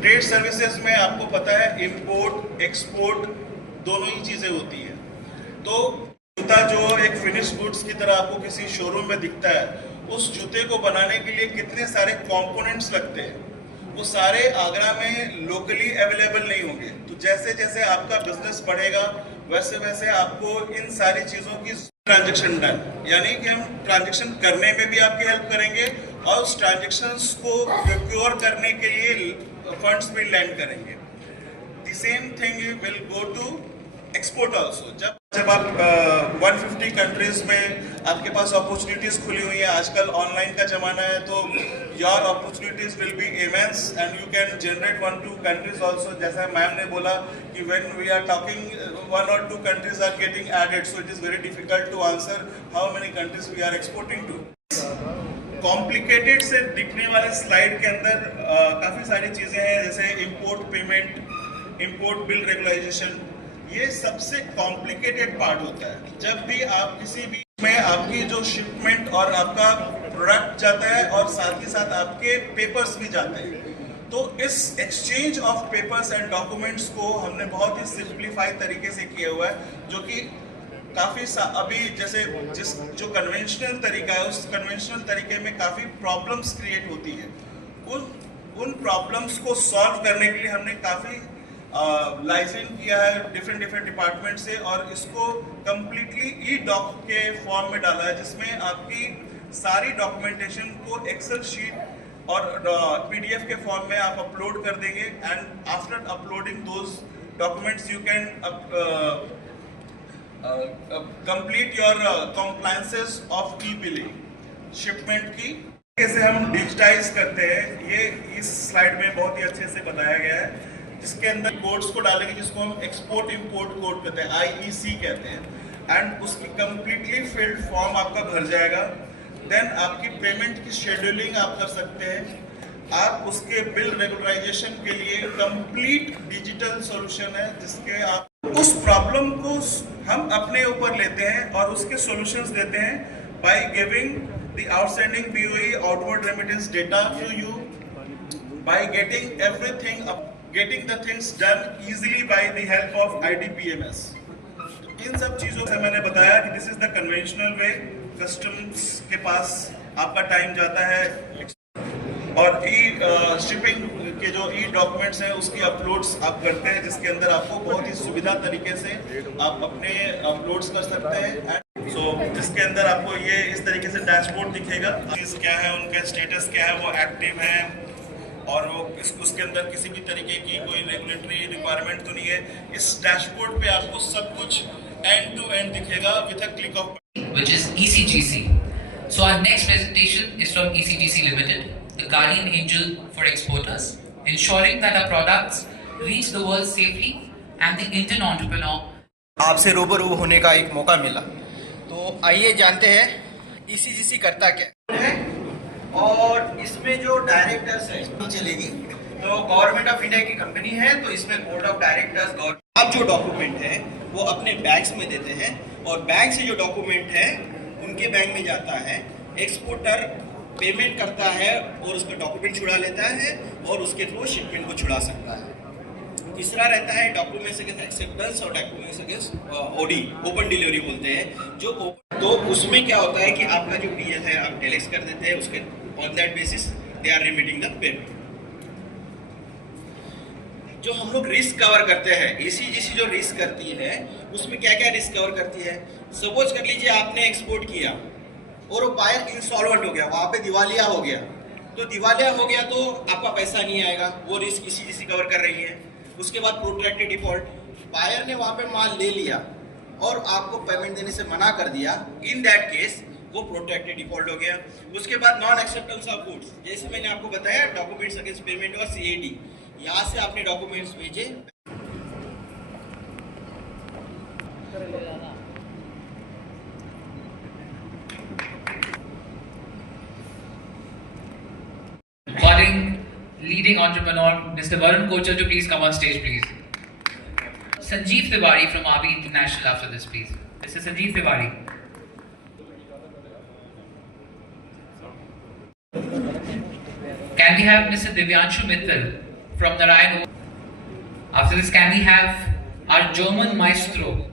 Trade services में आपको पता है इंपोर्ट एक्सपोर्ट दोनों ही चीजें होती है। तो जूता जो एक फिनिश गुड्स की तरह आपको किसी शोरूम में दिखता है, उस जूते को बनाने के लिए कितने सारे कंपोनेंट्स लगते हैं, वो सारे आगरा में लोकली अवेलेबल नहीं होंगे। तो जैसे जैसे आपका बिजनेस बढ़ेगा वैसे वैसे आपको इन सारी चीज़ों की ट्रांजेक्शन डन, यानी कि हम ट्रांजेक्शन करने में भी आपकी हेल्प करेंगे और उस ट्रांजेक्शन्स को प्रोक्योर करने के लिए फंड्स भी लैंड करेंगे। The same thing will go to export also. जब आप 150 कंट्रीज में आपके पास अपॉर्चुनिटीज खुली हुई है, आजकल ऑनलाइन का जमाना है, तो your opportunities will be immense and you can generate 1-2 countries also. जैसा मैम ने बोला कि when we are talking 1 or 2 countries are getting added, so it is very difficult to answer how many countries we are exporting to. Complicated से दिखने वाले slide के अंदर काफ़ी सारी चीज़ें हैं, जैसे import payment, import bill regularisation. ये सबसे कॉम्प्लिकेटेड पार्ट होता है। जब भी आप किसी भी में आपकी जो शिपमेंट और आपका प्रोडक्ट जाता है और साथ ही साथ आपके पेपर्स भी जाते हैं, तो इस exchange of papers and documents को हमने बहुत ही सिंप्लीफाई तरीके से किया हुआ है, जो कि काफ़ी अभी जैसे जो कन्वेंशनल तरीका है, उस कन्वेंशनल तरीके में काफ़ी प्रॉब्लम्स क्रिएट होती है। उन प्रॉब्लम्स को सॉल्व करने के लिए हमने काफ़ी लाइसेंस किया है डिफरेंट डिपार्टमेंट से, और इसको कम्प्लीटली ई डॉक के फॉर्म में डाला है, जिसमें आपकी सारी डॉक्यूमेंटेशन को एक्सेल शीट और पीडीएफ के फॉर्म में आप अपलोड कर देंगे। And after uploading those documents you can complete your compliances of e billing shipment की। कैसे हम डिजिटाइज करते हैं, ये इस स्लाइड में बहुत ही अच्छे से बताया गया है, जिसके अंदर कोड्स को डालेंगे, जिसको हम एक्सपोर्ट इंपोर्ट कोड कहते हैं, IEC कहते हैं, एंड उसकी कंप्लीटली फिल्ड फॉर्म आपका भर जाएगा। देन आपकी पेमेंट की शेड्यूलिंग आप कर सकते हैं। आप उसके बिल रेगुलराइजेशन के लिए कंप्लीट डिजिटल सॉल्यूशन है, जिसके आप उस प्रॉब्लम को हम अपने ऊपर लेते हैं और उसके सॉल्यूशंस देते हैं by giving the outstanding BOE outward remittance data to you, by getting everything getting the things done easily by the help of IDPMS। इन सब चीज़ों से मैंने बताया कि this is the conventional way. Customs के पास आपका टाइम जाता है, और शिपिंग के जो डॉक्यूमेंट्स हैं उसकी अपलोड्स आप करते हैं, जिसके अंदर आपको बहुत ही सुविधा तरीके से आप अपने अपलोड्स कर सकते हैं। जिसके अंदर आपको ये इस तरीके से डैशबोर्ड दिखेगा, क्या है, उनका स्टेटस क्या है, वो एक्टिव है, और वो उसके अंदर किसी भी तरीके की कोई रेगुलेटरी रिक्वायरमेंट तो नहीं है। इस डैशबोर्ड पे आपको सब कुछ एंड टू एंड दिखेगा with a click of, which is ECGC. So our next presentation is from ECGC Limited, the guardian angel for exporters, ensuring that our products reach the world safely and the Indian entrepreneur. आपसे रूबरू होने का एक मौका मिला, तो आइए जानते हैं ECGC करता क्या है। और इसमें जो डायरेक्टर्स है चलेगी, तो गवर्नमेंट ऑफ इंडिया की कंपनी है, तो इसमें बोर्ड ऑफ डायरेक्टर्स अब जो डॉक्यूमेंट है वो अपने बैंक्स में देते हैं, और बैंक से जो डॉक्यूमेंट है उनके बैंक में जाता है। एक्सपोर्टर पेमेंट करता है और उसका डॉक्यूमेंट छुड़ा लेता है, और उसके थ्रू शिपमेंट को छुड़ा सकता है। तीसरा रहता है डॉक्यूमेंट्स अगेंस्ट एक्सेप्टेंस और documents against OD, open delivery बोलते हैं। तो उसमें क्या होता है कि आपका जो DL है आप टेलेक्स कर देते हैं, उसके on that basis they are remitting the payment. जो हम लोग रिस्क कवर करते हैं, ECGC जो रिस्क करती है उसमें क्या क्या रिस्क कवर करती है। सपोज कर लीजिए आपने एक्सपोर्ट किया और वो बायर इंसॉल्वेंट हो गया, वहाँ पे दिवालिया हो गया, तो दिवालिया हो गया तो आपका पैसा नहीं आएगा, वो रिस्क ECGC कवर कर रही है। उसके बाद प्रोट्रैक्टेड डिफॉल्ट, बायर ने वहाँ पे माल ले लिया और आपको पेमेंट देने से मना कर दिया, इन दैट केस वो प्रोटेक्टेड डिफॉल्ट हो गया। उसके बाद नॉन एक्सेप्टेंस ऑफ गुड्स, जैसे मैंने आपको बताया डॉक्यूमेंट्स अगेंस्ट पेमेंट और CAD, यहाँ से आपने डॉक्यूमेंट्स भेजे, Calling leading entrepreneur Mr. Varun Kochar to please come on stage, please. Sanjeev Tiwari from RB International after this, please. Mr. Sanjeev Tiwari. Can we have Mr. Divyanshu Mittal from Narayan. After this, can we have our German maestro,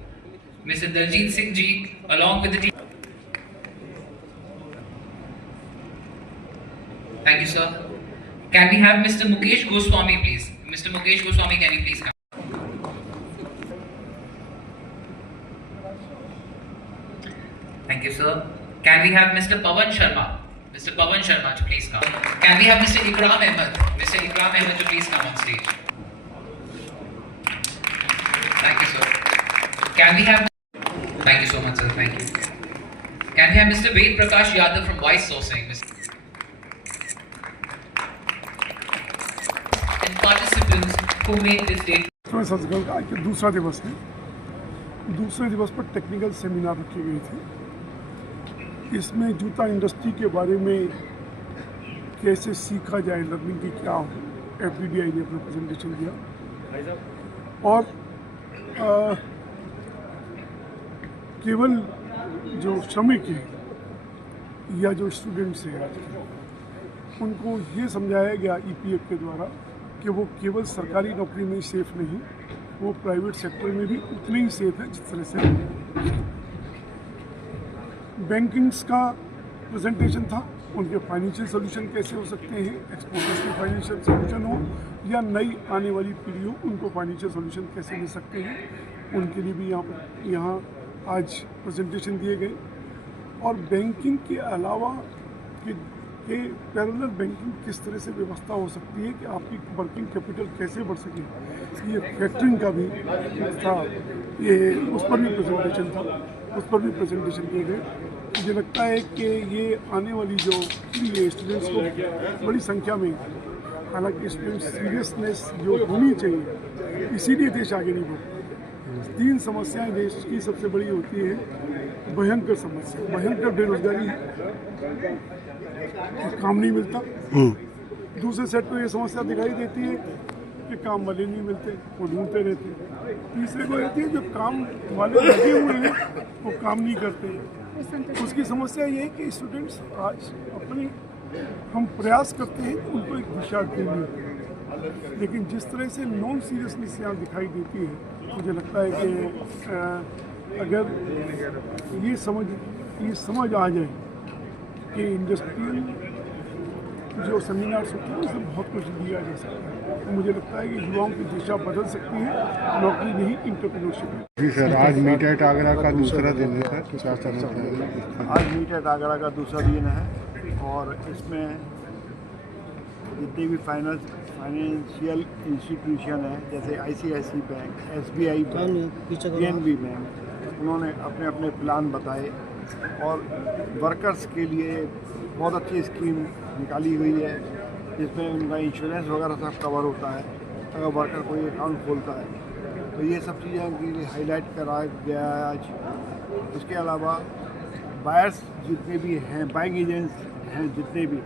Mr. Daljit Singh ji, along with the team? Thank you, sir. Can we have Mr. Mukesh Goswami, please? Mr. Mukesh Goswami, can you please come? Thank you, sir. Can we have Mr. Pawan Sharma? Mr. Pawan Sharma to please come. Can we have Mr. Ikram Ahmed? Mr. Ikram Ahmed to please come on stage. Thank you, sir. Can we have... Thank you so much, sir. Thank you. Can we have Mr. Ved Prakash Yadav from Wise Sourcing? And participants who made this day. संस्करण का आज दूसरा दिवस है। दूसरे दिवस पर technical seminar रखे गए थे। इसमें जूता इंडस्ट्री के बारे में कैसे सीखा जाए, लर्निंग की क्या हो, FDDI ने अपना प्रेजेंटेशन दिया और केवल जो श्रमिक हैं या जो स्टूडेंट्स हैं आज के, उनको ये समझाया गया EPF के द्वारा कि वो केवल सरकारी नौकरी में सेफ नहीं, वो प्राइवेट सेक्टर में भी उतने ही सेफ है जिस तरह से बैंकिंग्स का प्रेजेंटेशन था। उनके फाइनेंशियल सोल्यूशन कैसे हो सकते हैं, एक्सपोर्टर्स के फाइनेंशियल सोल्यूशन हो या नई आने वाली पीढ़ी हो, उनको फाइनेंशियल सोल्यूशन कैसे मिल सकते हैं, उनके लिए भी यहाँ आज प्रेजेंटेशन दिए गए। और बैंकिंग के अलावा कि पैरेलल बैंकिंग किस तरह से व्यवस्था हो सकती है कि आपकी वर्किंग कैपिटल कैसे बढ़ सके, ये फैक्टरिंग का भी था, ये उस पर भी प्रेजेंटेशन था, उस पर भी प्रेजेंटेशन दिए गए। मुझे लगता है कि ये आने वाली जो ये स्टूडेंट्स को बड़ी संख्या में, हालांकि स्टूडेंट सीरियसनेस जो होनी चाहिए, इसीलिए देश आगे नहीं बढ़ता। 3 समस्याएं देश की सबसे बड़ी होती है। भयंकर समस्या, भयंकर बेरोजगारी है, काम नहीं मिलता। दूसरे सेट पर ये समस्या दिखाई देती है कि काम वाले नहीं मिलते, वो ढूंढते रहते हैं। तीसरे को रहती है जो काम वाले लगे हुए हैं वो काम नहीं करते। उसकी समस्या ये है कि स्टूडेंट्स आज अपने हम प्रयास करते हैं कि उनको एक दिशा देनी, लेकिन जिस तरह से नॉन सीरियसनेस यहाँ दिखाई देती है, मुझे लगता है कि अगर ये समझ आ जाए कि इंडस्ट्रियल जो सेमिनार्स होते हैं उसमें बहुत कुछ दिया जा सकता है, तो मुझे लगता है कि युवाओं की दिशा बदल सकती है, नौकरी नहीं इंटरप्रेन्योरशिप। जी सर, आज मीट एट आगरा का दूसरा दिन है सर, आज मीट एट आगरा का दूसरा दिन है और इसमें जितने भी फाइनेंशियल इंस्टीट्यूशन हैं जैसे ICICI bank, SBI bank, PNB bank, उन्होंने अपने अपने प्लान बताए और वर्कर्स के लिए बहुत अच्छी स्कीम निकाली हुई है जिसमें उनका इंश्योरेंस वगैरह सब कवर होता है अगर वर्कर कोई अकाउंट खोलता है। तो ये सब चीज़ें उनके लिए हाईलाइट कराया गया है आज। उसके अलावा बायर्स जितने भी हैं, बाइंग एजेंट्स हैं जितने भी,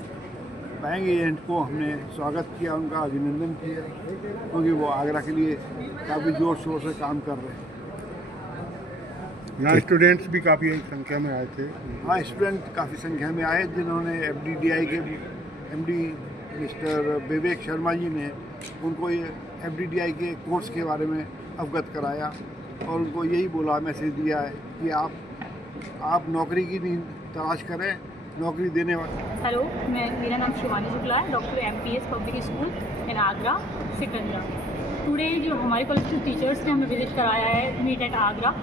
बैंक एजेंट को हमने स्वागत किया, उनका अभिनंदन किया क्योंकि वो आगरा के लिए काफ़ी ज़ोर शोर से काम कर रहे हैं। यहाँ स्टूडेंट्स भी काफ़ी संख्या में आए थे। हाँ, स्टूडेंट काफ़ी संख्या में आए जिन्होंने FDDI के MD मिस्टर विवेक शर्मा जी ने उनको ये FDDI के कोर्स के बारे में अवगत कराया और उनको यही बोला, मैसेज दिया है कि आप नौकरी की नहीं तलाश करें, नौकरी देने वाले। हेलो, मेरा नाम शिवानी शुक्ला है, डॉक्टर MPS पब्लिक स्कूल इन आगरा सिकंदरा। टुडे जो हमारे कॉलेज के टीचर्स ने हमें विजिट कराया है मीट एट आगरा।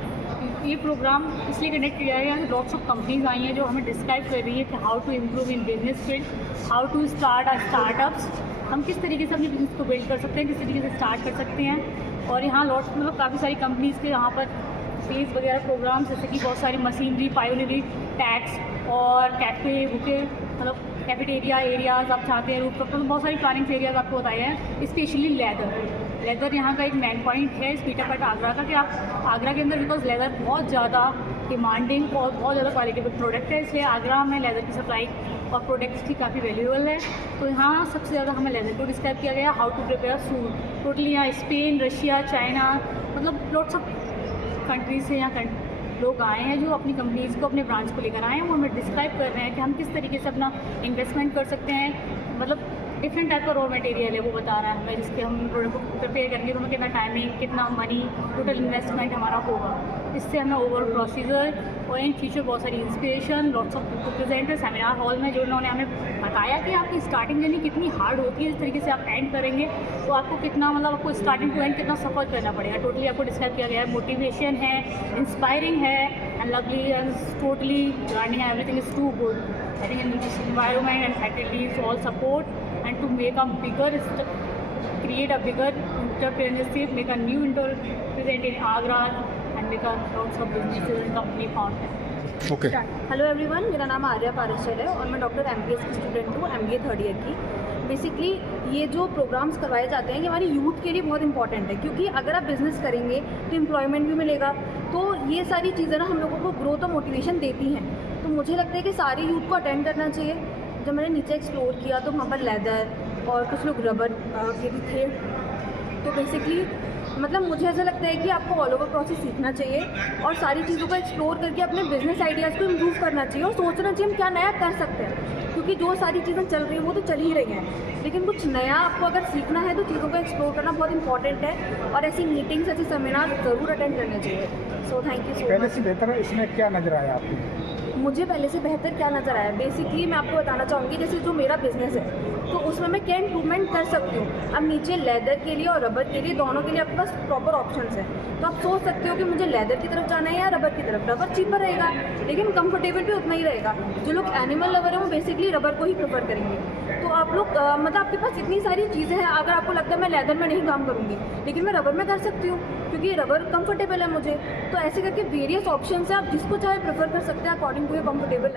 ये प्रोग्राम इसलिए कंडक्ट किया गया है, लॉट्स ऑफ कंपनीज आई हैं जो हमें डिस्क्राइब कर रही है कि how to improve in business field, how to start our startups, हम किस तरीके से अपने बिजनेस को बिल्ड कर सकते हैं, किस तरीके से स्टार्ट कर सकते हैं। और यहाँ लॉट्स मतलब काफ़ी सारी कंपनीज़ के यहाँ पर फेस वगैरह प्रोग्राम्स, जैसे कि बहुत सारी मशीनरी, पायोनियरी, टैक्स और कैफे बुके, मतलब कैफेटेरिया एरियाज़ आप चाहते हैं, रूफ तो बहुत सारी प्लानिंग एरियाज़ आपको बताए हैं। स्पेशली लेदर यहाँ का एक मेन पॉइंट है इस मीट एट आगरा का कि आप आगरा के अंदर, बिकॉज लेदर बहुत ज़्यादा डिमांडिंग और बहुत ज़्यादा क्वालिटेबल प्रोडक्ट है, इसलिए आगरा में लेदर की सप्लाई और प्रोडक्ट्स की काफ़ी वैल्यूएबल है। तो यहाँ सबसे ज़्यादा हमें लेदर को डिस्क्राइब किया गया, how to prepare food. Totally यहाँ स्पेन, रशिया, चाइना, मतलब लॉट्स ऑफ कंट्रीज से यहाँ लोग आए हैं जो अपनी कंपनीज़ को, अपने ब्रांच को लेकर आए हैं। वो हमें डिस्क्राइब कर रहे हैं कि हम किस तरीके से अपना इन्वेस्टमेंट कर सकते हैं, मतलब डिफरेंट टाइप का रॉ मटेरियल है वो बता रहा है हमें, जिसके हम प्रोडक्ट को प्रिपेयर करेंगे तो हमें कितना टाइमिंग, कितना मनी, टोटल इन्वेस्टमेंट हमारा होगा। इससे हमें ओवरऑल प्रोसीजर और इन फ्यूचर बहुत सारी inspiration, lots of presenter seminar hall में जो उन्होंने हमें बताया कि आपकी स्टार्टिंग जर्नी कितनी हार्ड होती है, इस तरीके से आप एंड करेंगे तो आपको कितना मतलब आपको स्टार्टिंग टू एंड कितना सफ़र करना पड़ेगा। टोटली आपको डिस्क्राइब किया गया है, मोटिवेशन है, इंस्पायरिंग है, and lovely and totally learning everything is too good. I think in this environment and faculties all support and to make a bigger create a bigger entrepreneurship, make a new present in Agra and make a lots of businesses and company found। Okay hello everyone, मेरा नाम आर्या पाराशर है और मैं doctor MPS की student हूँ, MBA third year की। Basically ये जो प्रोग्राम्स करवाए जाते हैं ये हमारी यूथ के लिए बहुत इंपॉर्टेंट है, क्योंकि अगर आप बिज़नेस करेंगे तो एम्प्लॉयमेंट भी मिलेगा। तो ये सारी चीज़ें ना हम लोगों को ग्रोथ और मोटिवेशन देती हैं। तो मुझे लगता है कि सारे यूथ को अटेंड करना चाहिए। जब मैंने नीचे एक्सप्लोर किया तो वहाँ पर लेदर और कुछ लोग रबर के भी थे। तो बेसिकली मतलब मुझे ऐसा लगता है कि आपको ऑल ओवर प्रोसेस सीखना चाहिए और सारी चीज़ों को एक्सप्लोर करके अपने बिजनेस आइडियाज़ को इम्प्रूव करना चाहिए और सोचना चाहिए हम क्या नया कर सकते हैं, क्योंकि जो सारी चीज़ें चल रही हैं वो तो चल ही रही हैं, लेकिन कुछ नया आपको अगर सीखना है तो चीज़ों को एक्सप्लोर करना बहुत इंपॉर्टेंट है और ऐसी मीटिंग्स, ऐसे सेमिनार ज़रूर अटेंड करने चाहिए। So thank you so much. पहले से बेहतर इसमें क्या नजर आया आपको? मुझे पहले से बेहतर क्या नज़र आया, बेसिकली मैं आपको बताना चाहूँगी, जैसे जो मेरा बिज़नेस है तो उसमें मैं क्या इंप्रूवमेंट कर सकती हूँ। अब नीचे लेदर के लिए और रबर के लिए दोनों के लिए आपके पास प्रॉपर ऑप्शंस हैं, तो आप सोच सकते हो कि मुझे लेदर की तरफ जाना है या रबर की तरफ। रबर चीपर रहेगा लेकिन कंफर्टेबल भी उतना ही रहेगा। जो लोग एनिमल लवर हैं वो बेसिकली रबर को ही प्रेफर करेंगे। तो आप लोग मतलब आपके पास इतनी सारी चीज़ें हैं, अगर आपको लगता है मैं लेदर में नहीं काम करूँगी लेकिन मैं रबर में कर सकती हूँ क्योंकि रबर कंफर्टेबल है मुझे, तो ऐसे करके वेरियस ऑप्शन है, आप जिसको चाहे प्रेफर कर सकते हैं अकॉर्डिंग टू योर कंफर्टेबल।